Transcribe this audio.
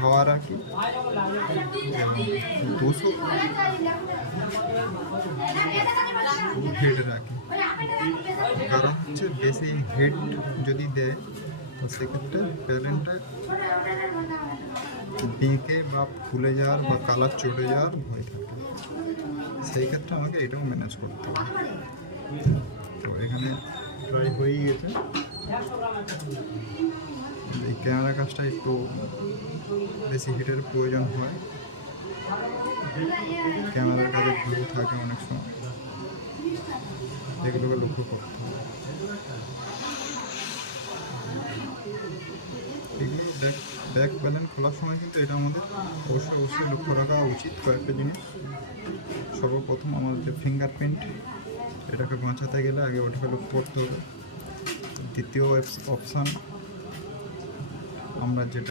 হাওয়া রাখি, 200 হেড রাখি। কারণ হচ্ছে বেশি হেড যদি দেয় তো সেক্ষেত্রে প্যারেন্টটা বেঁকে বা ফুলে যাওয়ার বা কালার চটে যাওয়ার ভয় থাকে। সেই ক্ষেত্রে আমাকে এটাও ম্যানেজ করতে হবে। তো এখানে প্রায় হয়েই গেছে। এই ক্যামেরা কাজটা একটু বেশি হিটের প্রয়োজন হয়, ক্যামেরার কাছে গ্লো থাকে অনেক সময়, এগুলোকে লক্ষ্য করতে হবে। এগুলো ব্যাক প্যানেল খোলার সময় কিন্তু এটা আমাদের অবশ্যই লক্ষ্য রাখা উচিত কয়েকটা জিনিস। সর্বপ্রথম আমাদের ফিঙ্গারপ্রিন্ট, এটাকে বাঁচাতে গেলে আগে ওটাকে লক্ষ্য করতে হবে। দ্বিতীয় অপশান আমরা যেটা